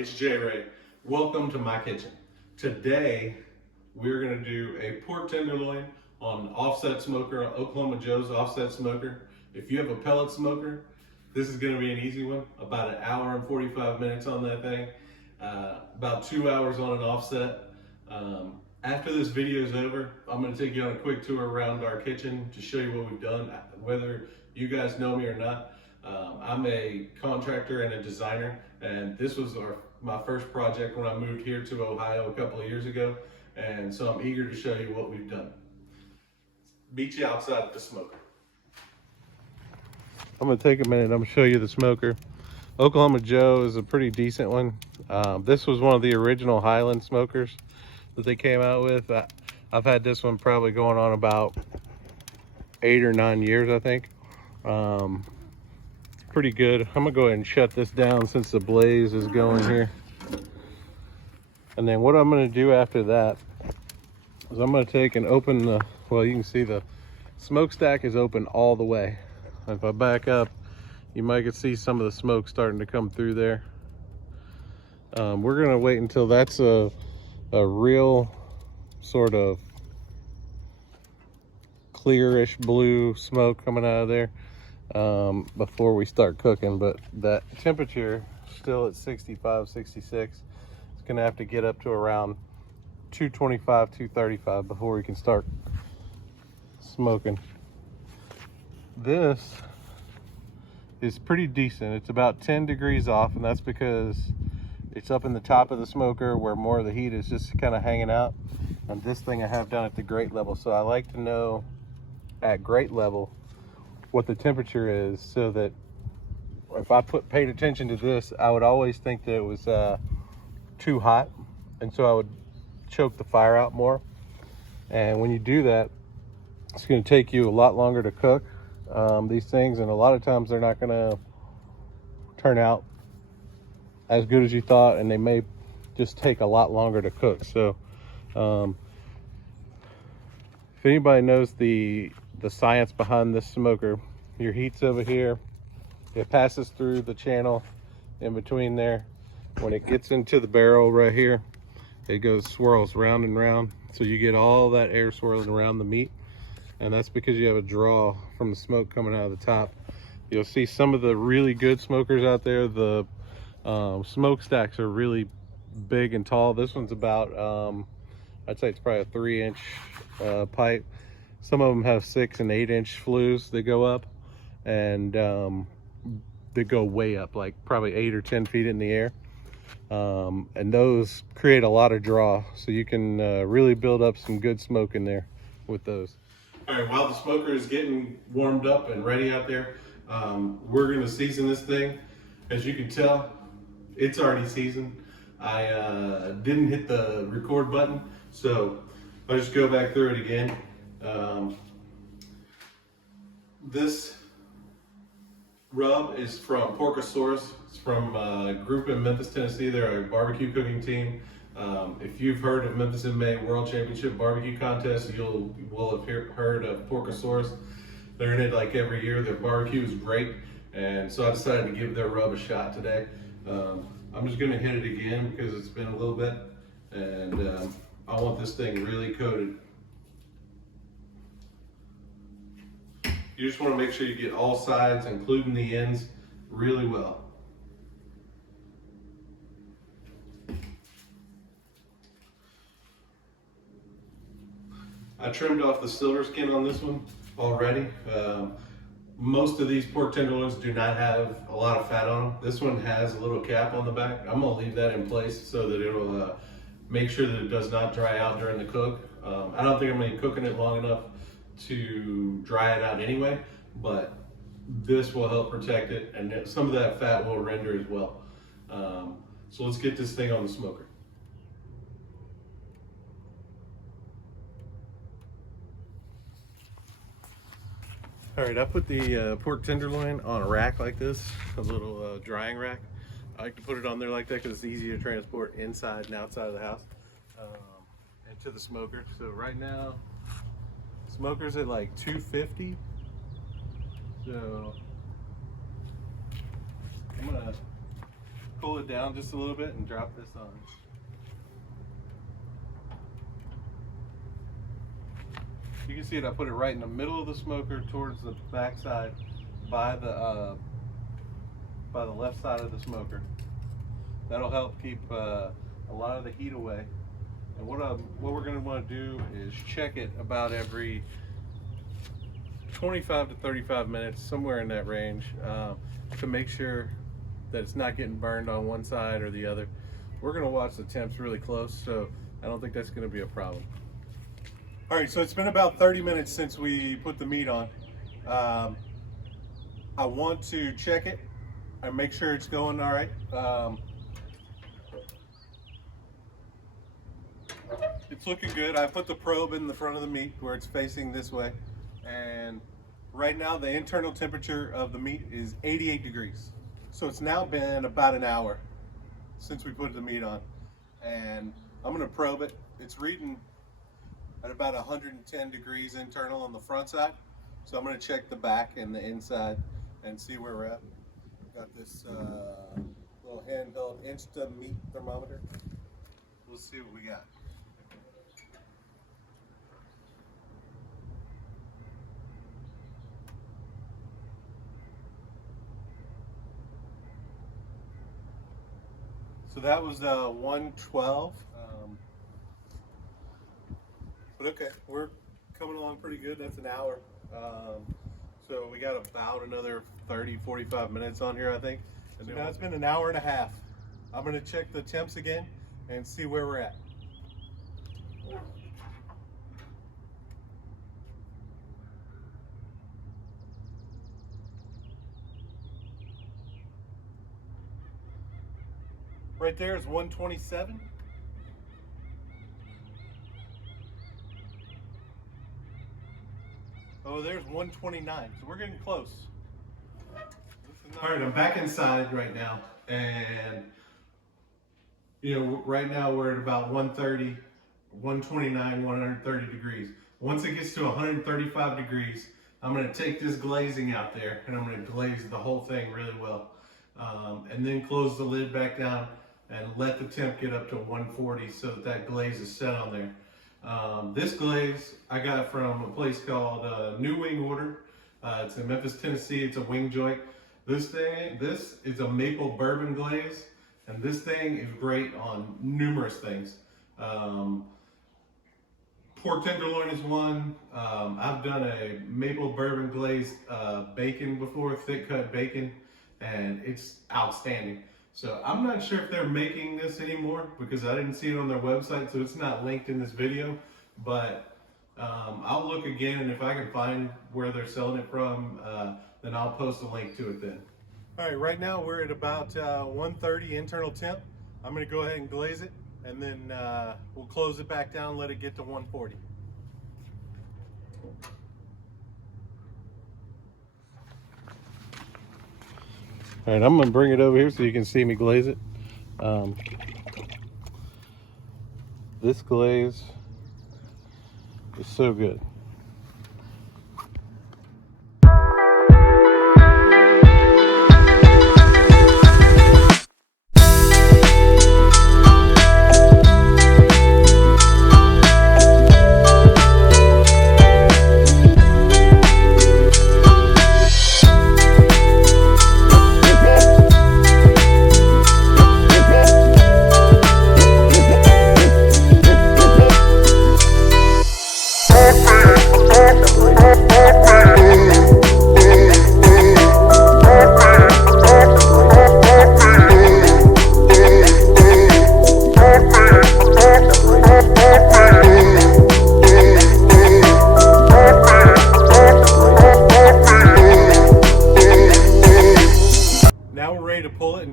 it's JayRhe. Welcome to my kitchen. Today, we're gonna do a pork tenderloin on offset smoker, Oklahoma Joe's offset smoker. If you have a pellet smoker, this is gonna be an easy one. About 1 hour and 45 minutes on that thing. About 2 hours on an offset. After this video is over, I'm gonna take you on a quick tour around our kitchen to show you what we've done, whether you guys know me or not. I'm a contractor and a designer, and this was my first project when I moved here to Ohio a couple of years ago, and so I'm eager to show you what we've done. Meet you outside at the smoker. I'm gonna take a minute, I'm gonna show you the smoker. Oklahoma Joe is a pretty decent one. This was one of the original Highland smokers that they came out with. I've had this one probably going on about 8 or 9 years, I think. Pretty good. I'm gonna go ahead and shut this down since the blaze is going here. And then what I'm gonna do after that is I'm gonna take and open the, well, you can see the smokestack is open all the way. If I back up, you might see some of the smoke starting to come through there. We're gonna wait until that's a real sort of clearish blue smoke coming out of there before we start cooking. But that temperature still at 65, 66. It's gonna have to get up to around 225, 235 before we can start smoking. This is pretty decent. It's about 10 degrees off, and that's because it's up in the top of the smoker where more of the heat is just kind of hanging out. And this thing I have done at the grate level, so I like to know at grate level what the temperature is, so that if I paid attention to this, I would always think that it was too hot, and so I would choke the fire out more. And when you do that, it's going to take you a lot longer to cook these things, and a lot of times they're not going to turn out as good as you thought, and they may just take a lot longer to cook. So if anybody knows the science behind this smoker, your heat's over here, it passes through the channel in between there. When it gets into the barrel right here, it swirls round and round, so you get all that air swirling around the meat, and that's because you have a draw from the smoke coming out of the top. You'll see some of the really good smokers out there, the smokestacks are really big and tall. This one's about I'd say it's probably a 3-inch pipe. Some of them have 6 and 8-inch flues that go up, and they go way up, like probably 8 or 10 feet in the air. And those create a lot of draw, so you can really build up some good smoke in there with those. All right, while the smoker is getting warmed up and ready out there, we're gonna season this thing. As you can tell, it's already seasoned. I didn't hit the record button, so I'll just go back through it again. This rub is from Porkosaurus. It's from a group in Memphis, Tennessee. They're a barbecue cooking team. If you've heard of Memphis in May World Championship Barbecue Contest, you will have heard of Porkosaurus. They're in it like every year. Their barbecue is great, and so I decided to give their rub a shot today. I'm just gonna hit it again because it's been a little bit, and I want this thing really coated. You just want to make sure you get all sides, including the ends, really well. I trimmed off the Silverskin on this one already. Most of these pork tenderloins do not have a lot of fat on them. This one has a little cap on the back. I'm gonna leave that in place so that it'll make sure that it does not dry out during the cook. I don't think I'm gonna be cooking it long enough to dry it out anyway, but this will help protect it, and some of that fat will render as well. So let's get this thing on the smoker. All right, I put the pork tenderloin on a rack like this, a little drying rack. I like to put it on there like that because it's easy to transport inside and outside of the house and to the smoker. So right now, smoker's at like 250. So I'm gonna Pull it down just a little bit and drop this on. You can see it, I put it right in the middle of the smoker towards the back side by the left side of the smoker. That'll help keep a lot of the heat away. And what we're going to want to do is check it about every 25 to 35 minutes, somewhere in that range, to make sure that it's not getting burned on one side or the other. We're going to watch the temps really close, so I don't think that's going to be a problem. All right, so it's been about 30 minutes since we put the meat on. I want to check it and make sure it's going all right. It's looking good. I put the probe in the front of the meat where it's facing this way. And right now the internal temperature of the meat is 88 degrees. So it's now been about an hour since we put the meat on. And I'm gonna probe it. It's reading at about 110 degrees internal on the front side. So I'm gonna check the back and the inside and see where we're at. Got this little handheld Insta meat thermometer. We'll see what we got. So that was 112. But okay, we're coming along pretty good. That's an hour. So we got about another 30, 45 minutes on here, I think. And so now it's been an hour and a half. I'm gonna check the temps again and see where we're at. Right there is 127. Oh, there's 129. So we're getting close. All right, I'm back inside right now, and right now we're at about 130, 129, 130 degrees. Once it gets to 135 degrees, I'm going to take this glazing out there and I'm going to glaze the whole thing really well, and then close the lid back down and let the temp get up to 140 so that glaze is set on there. This glaze I got from a place called New Wing Order. It's in Memphis, Tennessee. It's a wing joint. This is a maple bourbon glaze, and this thing is great on numerous things. Pork tenderloin is one. I've done a maple bourbon glazed bacon before, thick cut bacon, and it's outstanding. So I'm not sure if they're making this anymore because I didn't see it on their website, so it's not linked in this video, but I'll look again, and if I can find where they're selling it from, then I'll post a link to it then. All right, right now we're at about 130 internal temp. I'm gonna go ahead and glaze it, and then we'll close it back down and let it get to 140. All right, I'm gonna bring it over here so you can see me glaze it. This glaze is so good.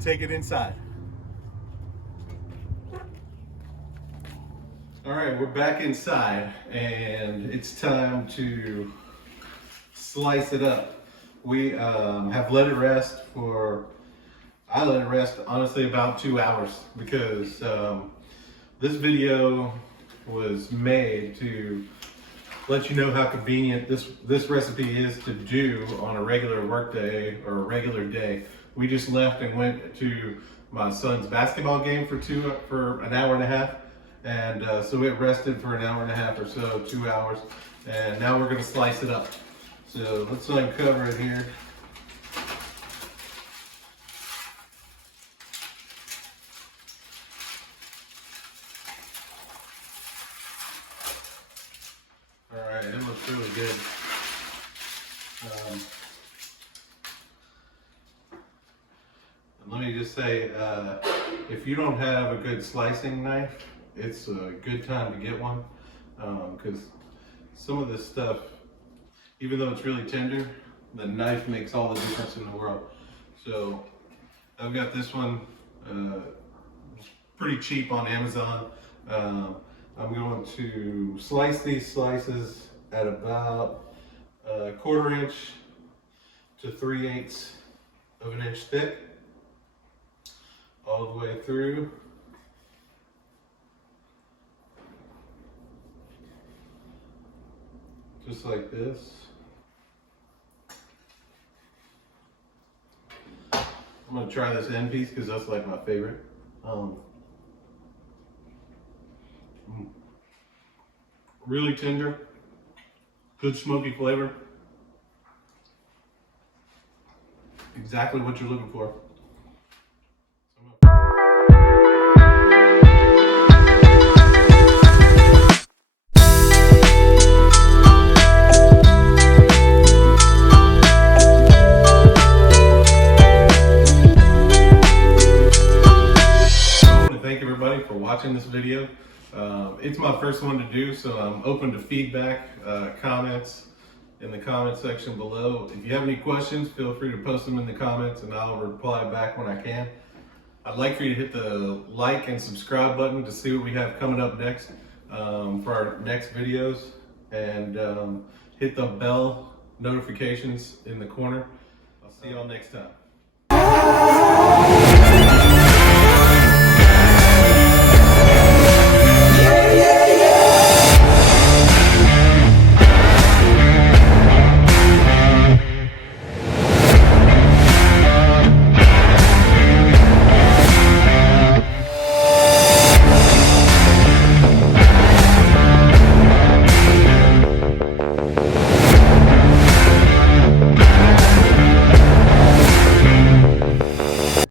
Take it inside. All right, we're back inside, and it's time to slice it up. We have let it rest I let it rest honestly about 2 hours because this video was made to let you know how convenient this recipe is to do on a regular work day or a regular day. We just left and went to my son's basketball game for an hour and a half. And so it rested for an hour and a half or so, 2 hours. And now we're gonna slice it up. So let's uncover it here. All right, it looks really good. Let me just say, if you don't have a good slicing knife, it's a good time to get one, because some of this stuff, even though it's really tender, the knife makes all the difference in the world. So I've got this one pretty cheap on Amazon. I'm going to slice these slices at about 1/4 inch to 3/8 of an inch thick, all the way through. Just like this. I'm gonna try this end piece because that's like my favorite. Really tender, good smoky flavor. Exactly what you're looking for. Thank everybody for watching this video. It's my first one to do, so I'm open to feedback, comments in the comment section below. If you have any questions, feel free to post them in the comments and I'll reply back when I can. I'd like for you to hit the like and subscribe button to see what we have coming up next for our next videos, and hit the bell notifications in the corner. I'll see y'all next time.